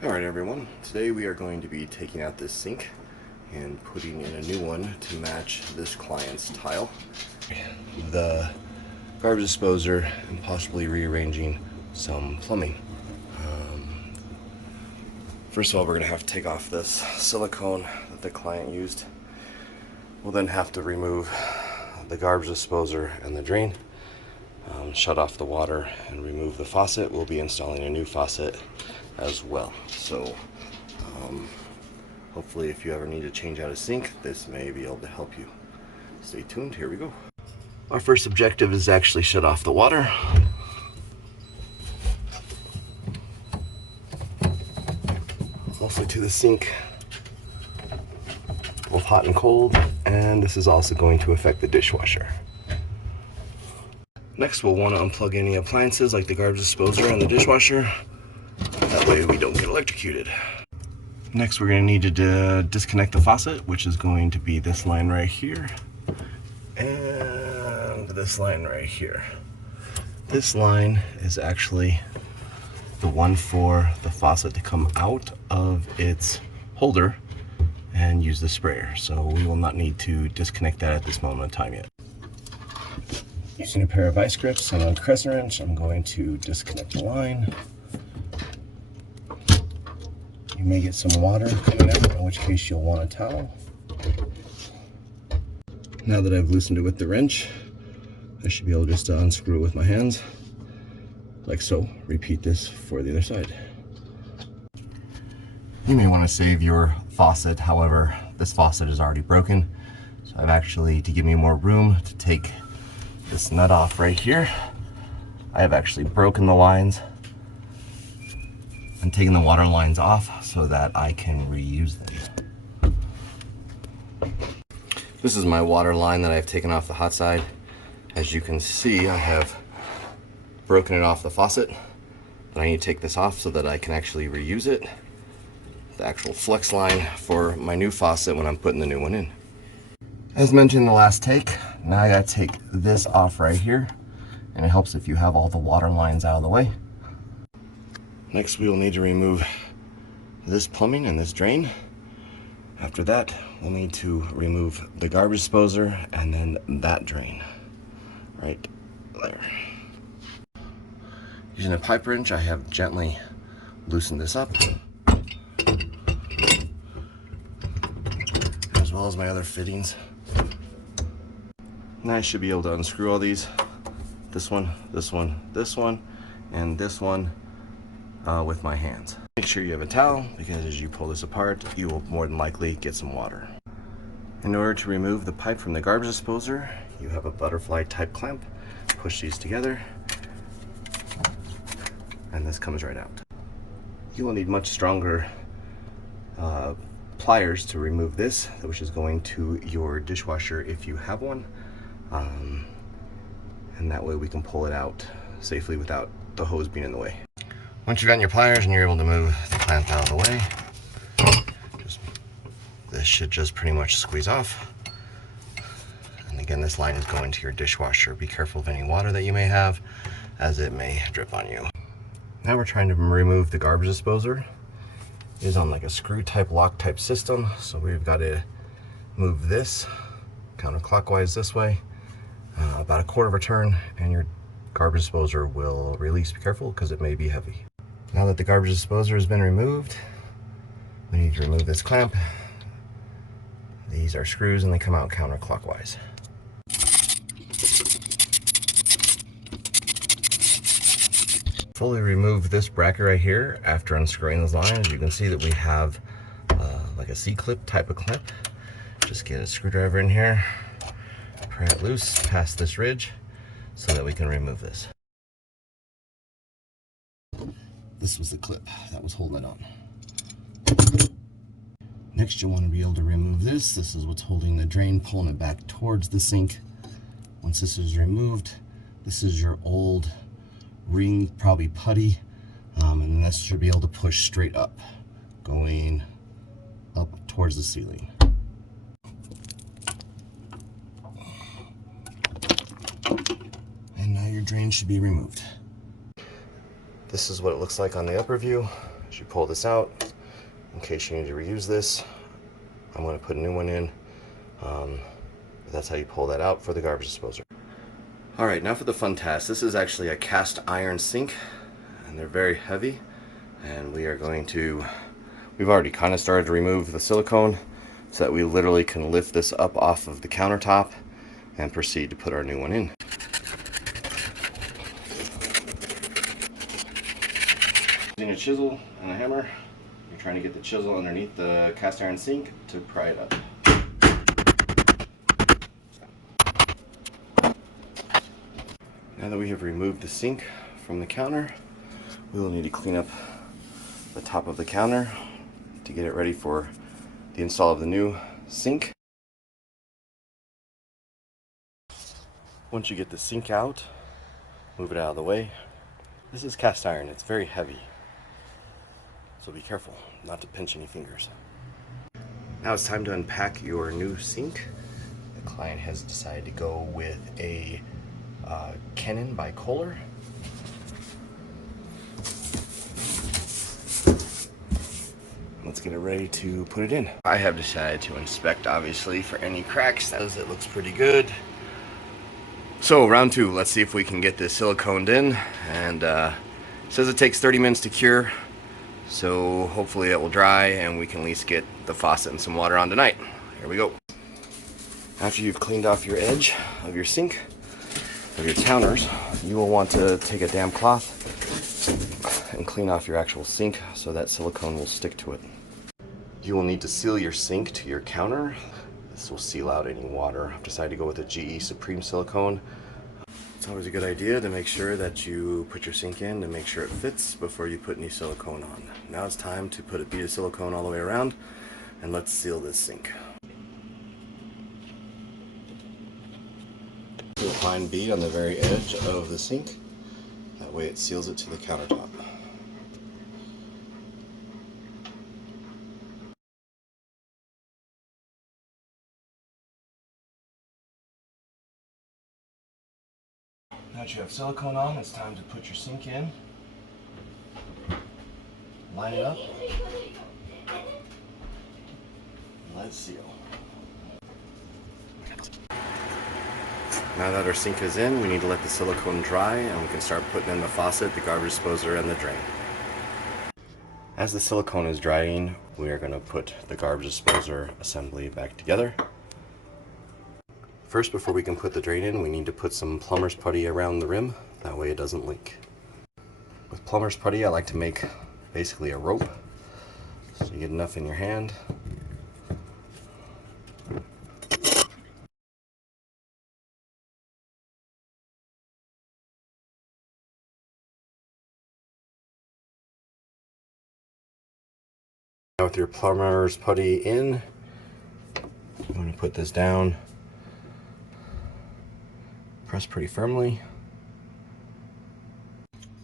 Alright everyone, today we are going to be taking out this sink and putting in a new one to match this client's tile, the garbage disposer, and possibly rearranging some plumbing. First of all, we're going to have to take off this silicone that the client used. We'll then have to remove the garbage disposer and the drain, shut off the water, and remove the faucet. We'll be installing a new faucet as well. So hopefully if you ever need to change out a sink, this may be able to help you. Stay tuned, here we go. Our first objective is to actually shut off the water. Mostly to the sink, both hot and cold, and this is also going to affect the dishwasher. Next, we'll want to unplug any appliances like the garbage disposer and the dishwasher. That way we don't get electrocuted. Next, we're going to need to disconnect the faucet, which is going to be this line right here and this line right here. This line is actually the one for the faucet to come out of its holder and use the sprayer. So we will not need to disconnect that at this moment in time yet. Using a pair of vice grips and a crescent wrench, I'm going to disconnect the line. You may get some water coming out, in which case you'll want a towel. Now that I've loosened it with the wrench, I should be able just to unscrew it with my hands, like so. Repeat this for the other side. You may want to save your faucet, however, this faucet is already broken. So I've actually, to give me more room to take this nut off right here, I have actually broken the lines and taken the water lines off so that I can reuse them. This is my water line that I've taken off the hot side. As you can see, I have broken it off the faucet, but I need to take this off so that I can actually reuse it. The actual flex line for my new faucet when I'm putting the new one in. As mentioned in the last take, now I gotta take this off right here, and it helps if you have all the water lines out of the way. Next, we will need to remove this plumbing and this drain. After that, we'll need to remove the garbage disposer and then that drain right there. Using a pipe wrench, I have gently loosened this up, as well as my other fittings. Now I should be able to unscrew all these. This one, this one, this one, and this one with my hands. Make sure you have a towel, because as you pull this apart, you will more than likely get some water. In order to remove the pipe from the garbage disposer, you have a butterfly type clamp. Push these together, and this comes right out. You will need much stronger pliers to remove this, which is going to your dishwasher if you have one. And that way we can pull it out safely without the hose being in the way. Once you've gotten your pliers and you're able to move the clamp out of the way, this should just pretty much squeeze off. And again, this line is going to your dishwasher. Be careful of any water that you may have, as it may drip on you. Now we're trying to remove the garbage disposer. It is on like a screw type lock type system, so we've got to move this counterclockwise this way, about a quarter of a turn, and your garbage disposer will release. Be careful, because it may be heavy. Now that the garbage disposer has been removed, we need to remove this clamp. These are screws and they come out counterclockwise. Fully remove this bracket right here after unscrewing those lines. You can see that we have like a C-clip type of clip. Just get a screwdriver in here, pry it loose past this ridge so that we can remove this. This was the clip that was holding it on. Next, you'll want to be able to remove this. This is what's holding the drain, pulling it back towards the sink. Once this is removed, this is your old ring, probably putty, and this should be able to push straight up, going up towards the ceiling. And now your drain should be removed. This is what it looks like on the upper view. As you pull this out, in case you need to reuse this, I'm going to put a new one in. That's how you pull that out for the garbage disposer. Alright, now for the fun task. This is actually a cast iron sink, and they're very heavy, and we've already kind of started to remove the silicone so that we literally can lift this up off of the countertop and proceed to put our new one in. Using a chisel and a hammer, you're trying to get the chisel underneath the cast iron sink to pry it up. Now that we have removed the sink from the counter, we will need to clean up the top of the counter to get it ready for the install of the new sink. Once you get the sink out, move it out of the way. This is cast iron, it's very heavy, so be careful not to pinch any fingers. Now it's time to unpack your new sink. The client has decided to go with a Canon by Kohler. Let's get it ready to put it in. I have decided to inspect, obviously, for any cracks. It looks pretty good. So round two, let's see if we can get this siliconed in. And it says it takes 30 minutes to cure, so hopefully it will dry and we can at least get the faucet and some water on tonight. Here we go. After you've cleaned off your edge of your sink, of your counters, you will want to take a damp cloth and clean off your actual sink so that silicone will stick to it. You will need to seal your sink to your counter. This will seal out any water. I've decided to go with a GE Supreme silicone. It's always a good idea to make sure that you put your sink in and make sure it fits before you put any silicone on. Now it's time to put a bead of silicone all the way around, and let's seal this sink. A fine bead on the very edge of the sink. That way it seals it to the countertop. Now that you have silicone on, it's time to put your sink in. Line it up. Let's seal. Now that our sink is in, we need to let the silicone dry and we can start putting in the faucet, the garbage disposer, and the drain. As the silicone is drying, we are going to put the garbage disposer assembly back together. First, before we can put the drain in, we need to put some plumber's putty around the rim, that way it doesn't leak. With plumber's putty, I like to make basically a rope, so you get enough in your hand. Now with your plumber's putty in, I'm going to put this down. Press pretty firmly.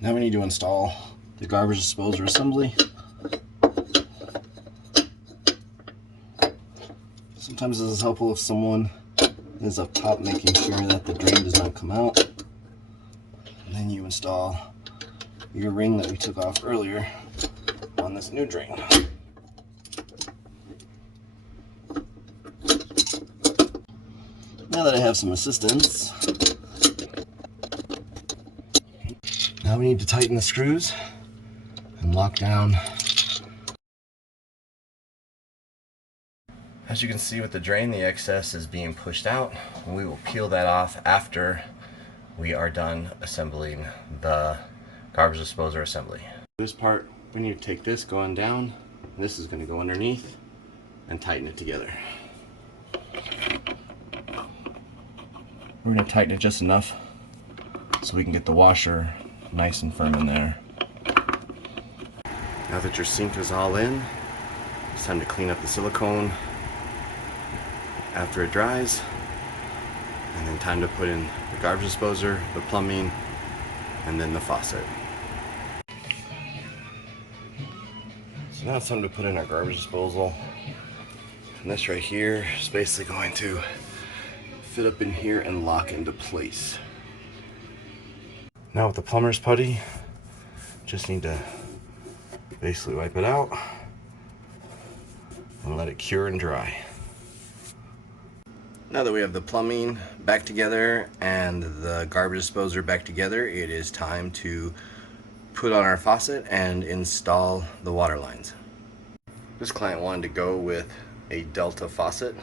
Now we need to install the garbage disposer assembly. Sometimes this is helpful if someone is up top making sure that the drain does not come out. And then you install your ring that we took off earlier on this new drain. Now that I have some assistance, now we need to tighten the screws and lock down. As you can see with the drain, the excess is being pushed out. We will peel that off after we are done assembling the garbage disposer assembly. This part, we need to take this going down. This is going to go underneath and tighten it together. We're going to tighten it just enough so we can get the washer nice and firm in there. Now that your sink is all in, it's time to clean up the silicone after it dries, and then time to put in the garbage disposer, the plumbing, and then the faucet. So now it's time to put in our garbage disposal, and this right here is basically going to fit up in here and lock into place. Now with the plumber's putty, just need to Basically wipe it out and let it cure and dry. Now that we have the plumbing back together and the garbage disposer back together, it is time to put on our faucet and install the water lines. This client wanted to go with a Delta faucet,